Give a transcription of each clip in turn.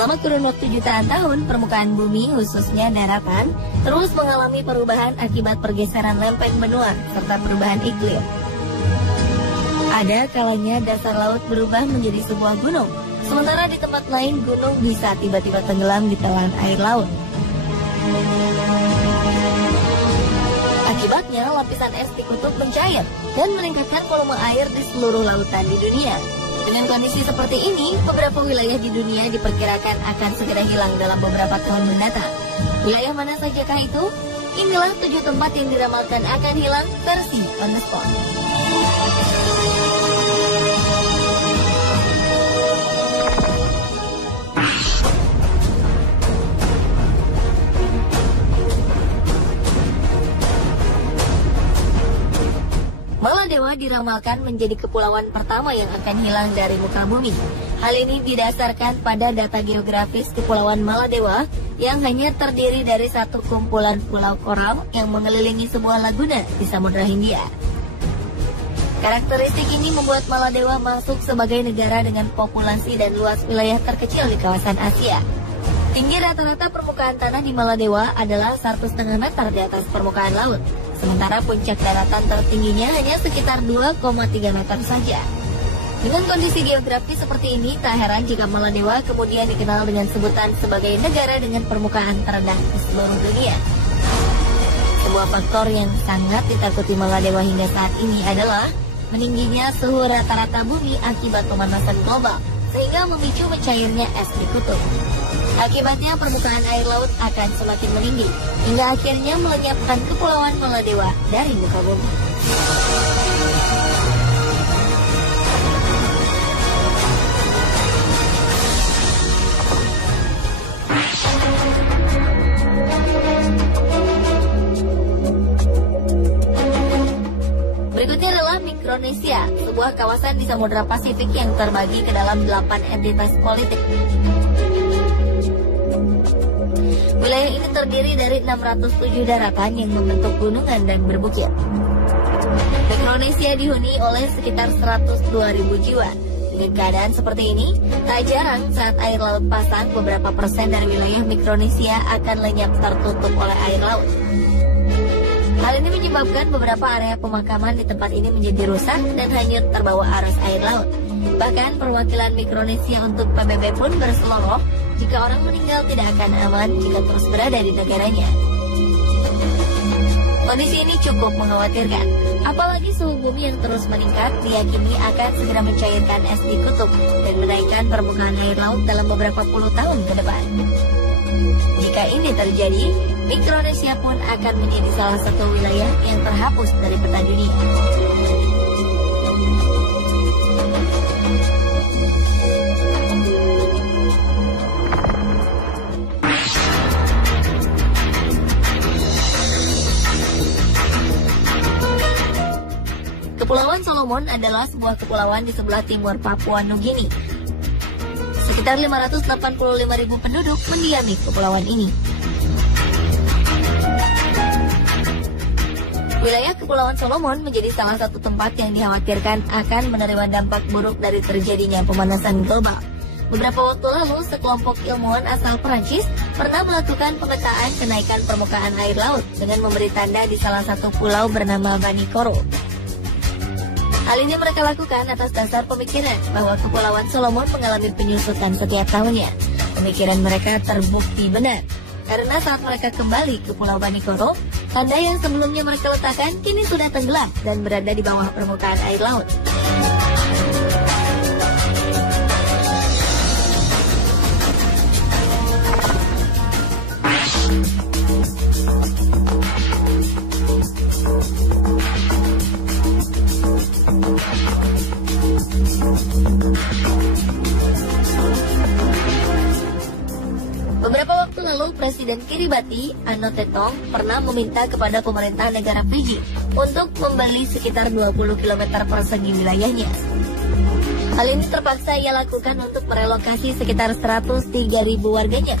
Selama kurun waktu jutaan tahun, permukaan bumi, khususnya daratan, terus mengalami perubahan akibat pergeseran lempeng benua serta perubahan iklim. Ada kalanya dasar laut berubah menjadi sebuah gunung, sementara di tempat lain gunung bisa tiba-tiba tenggelam di telan air laut. Akibatnya, lapisan es di kutub mencair dan meningkatkan volume air di seluruh lautan di dunia. Dengan kondisi seperti ini, beberapa wilayah di dunia diperkirakan akan segera hilang dalam beberapa tahun mendatang. Wilayah mana sajakah itu? Inilah 7 tempat yang diramalkan akan hilang versi on the spot. Maladewa diramalkan menjadi kepulauan pertama yang akan hilang dari muka bumi. Hal ini didasarkan pada data geografis Kepulauan Maladewa yang hanya terdiri dari satu kumpulan pulau koral yang mengelilingi sebuah laguna di Samudra Hindia. Karakteristik ini membuat Maladewa masuk sebagai negara dengan populasi dan luas wilayah terkecil di kawasan Asia. Tinggi rata-rata permukaan tanah di Maladewa adalah 1,5 meter di atas permukaan laut. Sementara puncak daratan tertingginya hanya sekitar 2,3 meter saja. Dengan kondisi geografis seperti ini, tak heran jika Maladewa kemudian dikenal dengan sebutan sebagai negara dengan permukaan terendah di seluruh dunia. Sebuah faktor yang sangat ditakuti Maladewa hingga saat ini adalah meningginya suhu rata-rata bumi akibat pemanasan global, sehingga memicu mencairnya es di kutub. Akibatnya permukaan air laut akan semakin meninggi, hingga akhirnya melenyapkan Kepulauan Maladewa dari muka bumi. Berikutnya adalah Mikronesia, sebuah kawasan di Samudra Pasifik yang terbagi ke dalam 8 entitas politik. Wilayah ini terdiri dari 607 daratan yang membentuk gunungan dan berbukit. Mikronesia dihuni oleh sekitar 102.000 jiwa. Dengan keadaan seperti ini, tak jarang saat air laut pasang, beberapa persen dari wilayah Mikronesia akan lenyap tertutup oleh air laut. Hal ini menyebabkan beberapa area pemakaman di tempat ini menjadi rusak dan hanyut terbawa arus air laut. Bahkan perwakilan Mikronesia untuk PBB pun berseloroh jika orang meninggal tidak akan aman jika terus berada di negaranya. Kondisi ini cukup mengkhawatirkan, apalagi suhu bumi yang terus meningkat diyakini akan segera mencairkan es di kutub dan menaikkan permukaan air laut dalam beberapa puluh tahun ke depan. Jika ini terjadi, Mikronesia pun akan menjadi salah satu wilayah yang terhapus dari peta dunia. Kepulauan Solomon adalah sebuah kepulauan di sebelah timur Papua Nugini. Sekitar 585.000 penduduk mendiami kepulauan ini. Wilayah Kepulauan Solomon menjadi salah satu tempat yang dikhawatirkan akan menerima dampak buruk dari terjadinya pemanasan global. Beberapa waktu lalu, sekelompok ilmuwan asal Perancis pernah melakukan pemetaan kenaikan permukaan air laut dengan memberi tanda di salah satu pulau bernama Vanikoro. Hal ini mereka lakukan atas dasar pemikiran bahwa Kepulauan Solomon mengalami penyusutan setiap tahunnya. Pemikiran mereka terbukti benar, karena saat mereka kembali ke Pulau Vanikoro, tanda yang sebelumnya mereka letakkan kini sudah tenggelam dan berada di bawah permukaan air laut. Beberapa waktu lalu, Presiden Kiribati, Ano Tetong, pernah meminta kepada pemerintah negara Fiji untuk membeli sekitar 20 km persegi wilayahnya. Hal ini terpaksa ia lakukan untuk merelokasi sekitar 103.000 warganya,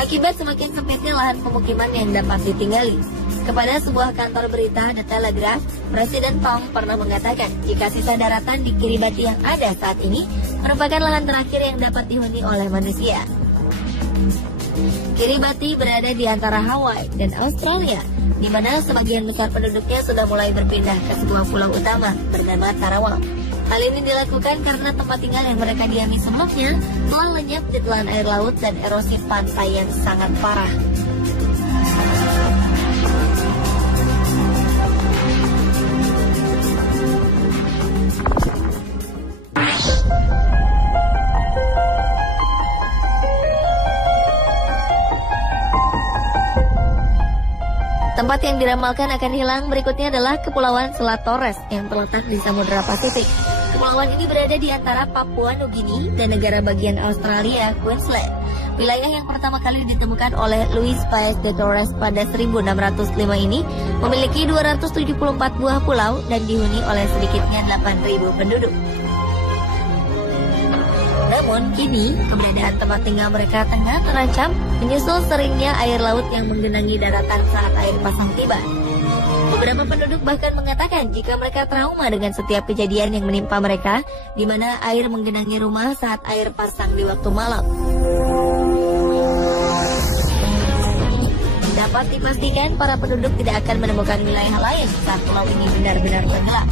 akibat semakin sempitnya lahan pemukiman yang dapat ditinggali. Kepada sebuah kantor berita The Telegraph, Presiden Tong pernah mengatakan jika sisa daratan di Kiribati yang ada saat ini merupakan lahan terakhir yang dapat dihuni oleh manusia. Kiribati berada di antara Hawaii dan Australia, di mana sebagian besar penduduknya sudah mulai berpindah ke sebuah pulau utama bernama Tarawang. Hal ini dilakukan karena tempat tinggal yang mereka diami sebelumnya telah lenyap di telan air laut dan erosi pantai yang sangat parah. Tempat yang diramalkan akan hilang berikutnya adalah Kepulauan Selat Torres yang terletak di Samudra Pasifik. Kepulauan ini berada di antara Papua Nugini dan negara bagian Australia, Queensland. Wilayah yang pertama kali ditemukan oleh Luis Paez de Torres pada 1605 ini memiliki 274 buah pulau dan dihuni oleh sedikitnya 8.000 penduduk. Namun kini keberadaan tempat tinggal mereka tengah terancam menyusul seringnya air laut yang menggenangi daratan saat air pasang tiba. Beberapa penduduk bahkan mengatakan jika mereka trauma dengan setiap kejadian yang menimpa mereka, di mana air menggenangi rumah saat air pasang di waktu malam. Dapat dipastikan para penduduk tidak akan menemukan wilayah lain saat pulau ini benar-benar tenggelam.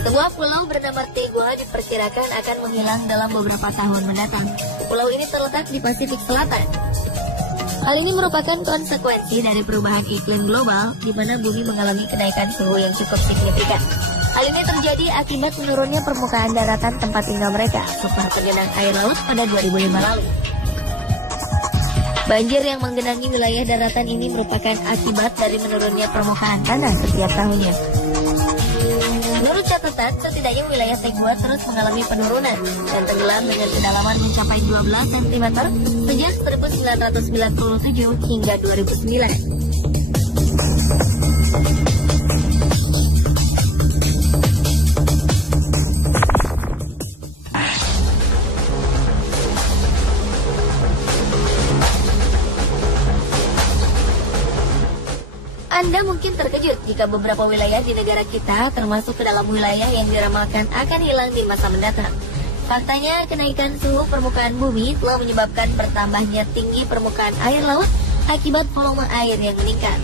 Sebuah pulau bernama Tegua diperkirakan akan menghilang dalam beberapa tahun mendatang. Pulau ini terletak di Pasifik Selatan. Hal ini merupakan konsekuensi dari perubahan iklim global, di mana bumi mengalami kenaikan suhu yang cukup signifikan. Hal ini terjadi akibat menurunnya permukaan daratan tempat tinggal mereka setelah tergenang air laut pada 2005 lalu. Banjir yang menggenangi wilayah daratan ini merupakan akibat dari menurunnya permukaan tanah setiap tahunnya. Menurut catatan, setidaknya wilayah Tegua terus mengalami penurunan dan tenggelam dengan kedalaman mencapai 12 cm sejak 1997 hingga 2009. Anda mungkin terkejut jika beberapa wilayah di negara kita termasuk ke dalam wilayah yang diramalkan akan hilang di masa mendatang. Faktanya, kenaikan suhu permukaan bumi telah menyebabkan bertambahnya tinggi permukaan air laut akibat volume air yang meningkat.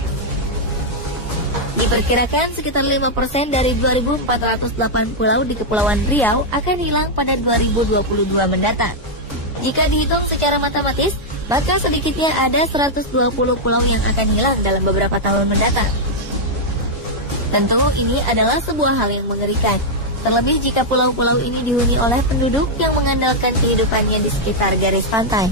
Diperkirakan sekitar 5% dari 2.408 pulau di Kepulauan Riau akan hilang pada 2022 mendatang. Jika dihitung secara matematis, maka sedikitnya ada 120 pulau yang akan hilang dalam beberapa tahun mendatang. Tentu ini adalah sebuah hal yang mengerikan, terlebih jika pulau-pulau ini dihuni oleh penduduk yang mengandalkan kehidupannya di sekitar garis pantai.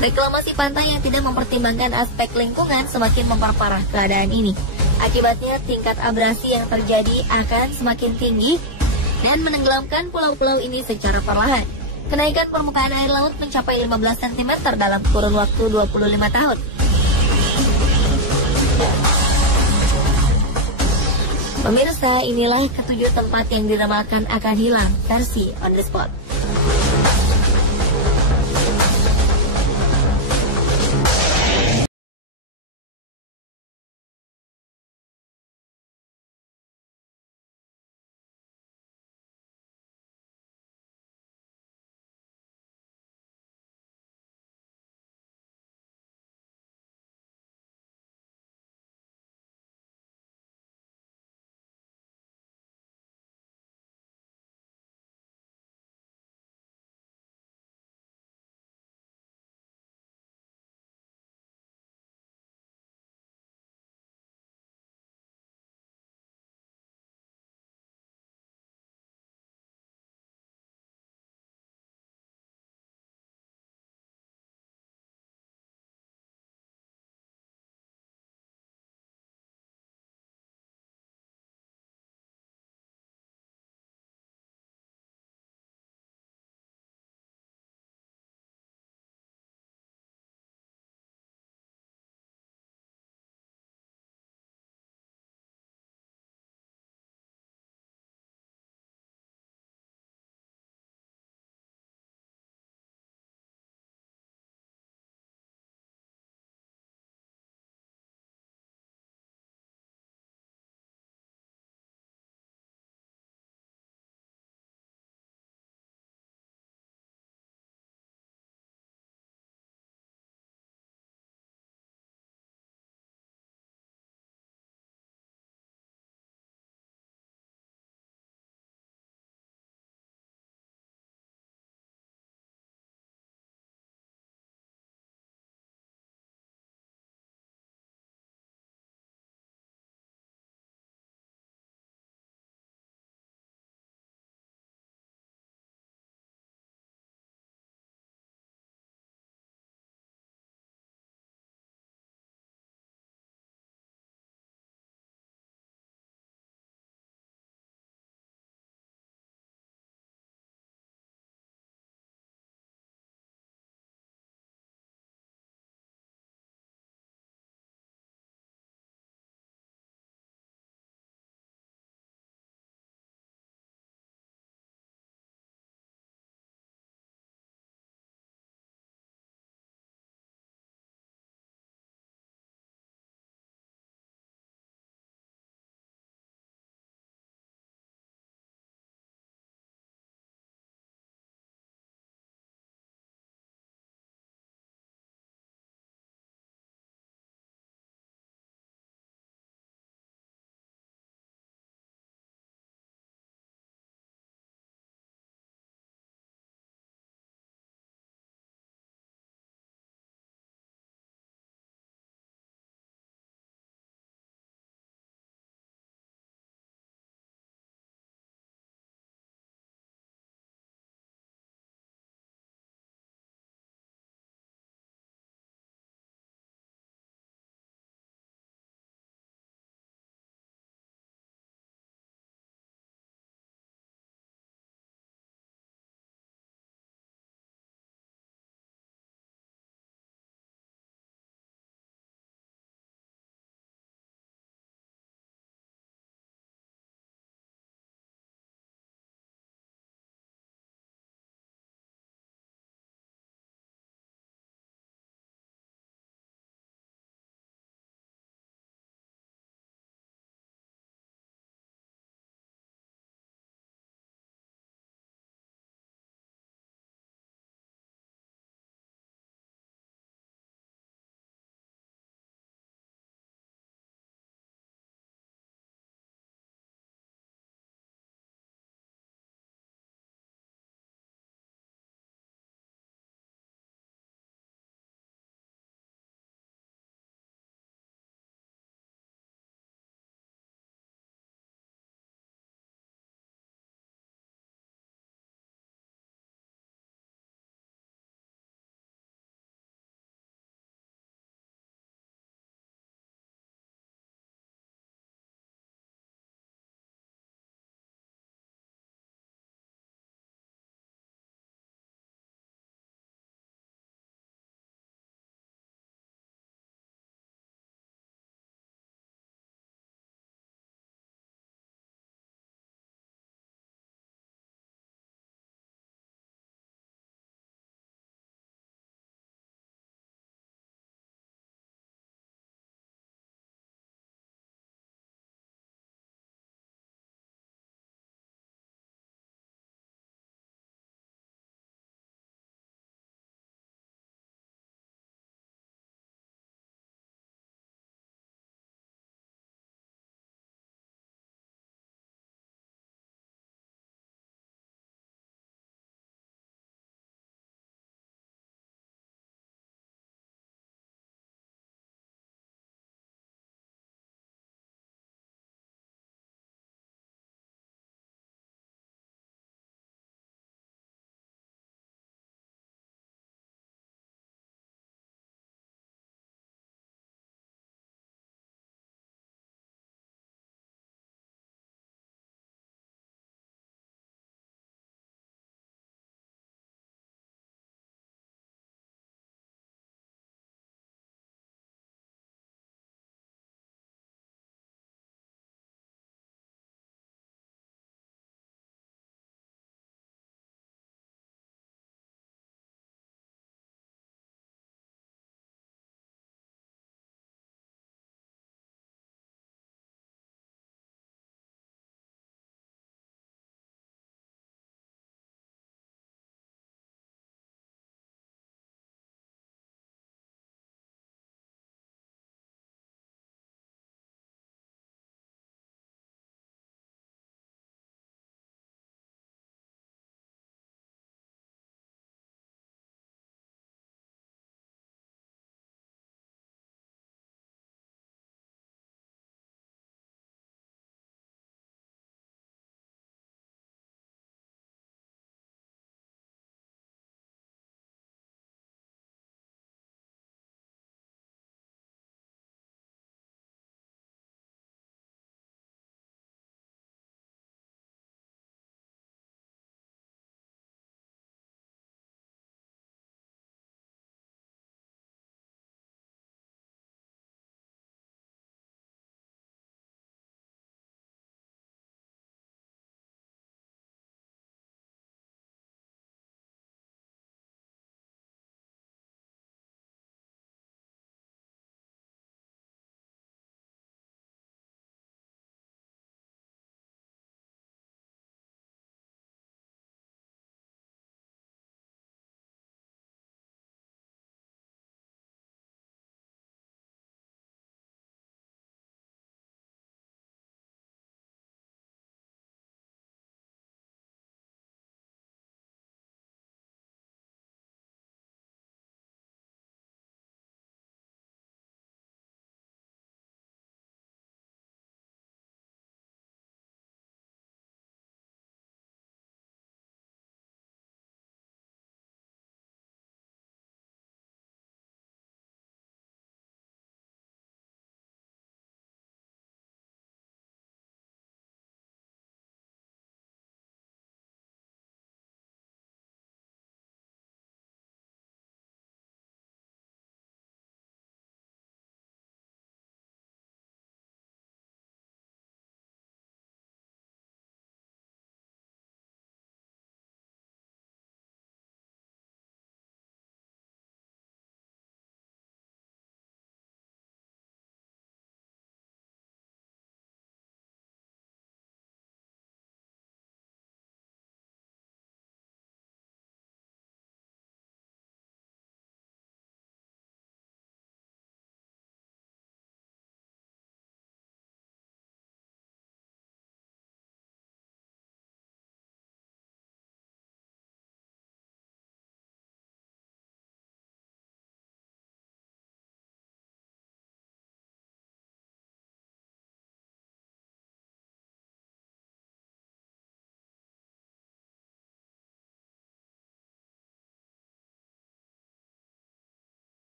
Reklamasi pantai yang tidak mempertimbangkan aspek lingkungan semakin memperparah keadaan ini. Akibatnya tingkat abrasi yang terjadi akan semakin tinggi dan menenggelamkan pulau-pulau ini secara perlahan. Kenaikan permukaan air laut mencapai 15 cm dalam kurun waktu 25 tahun. Pemirsa, inilah ketujuh tempat yang diramalkan akan hilang versi On The Spot.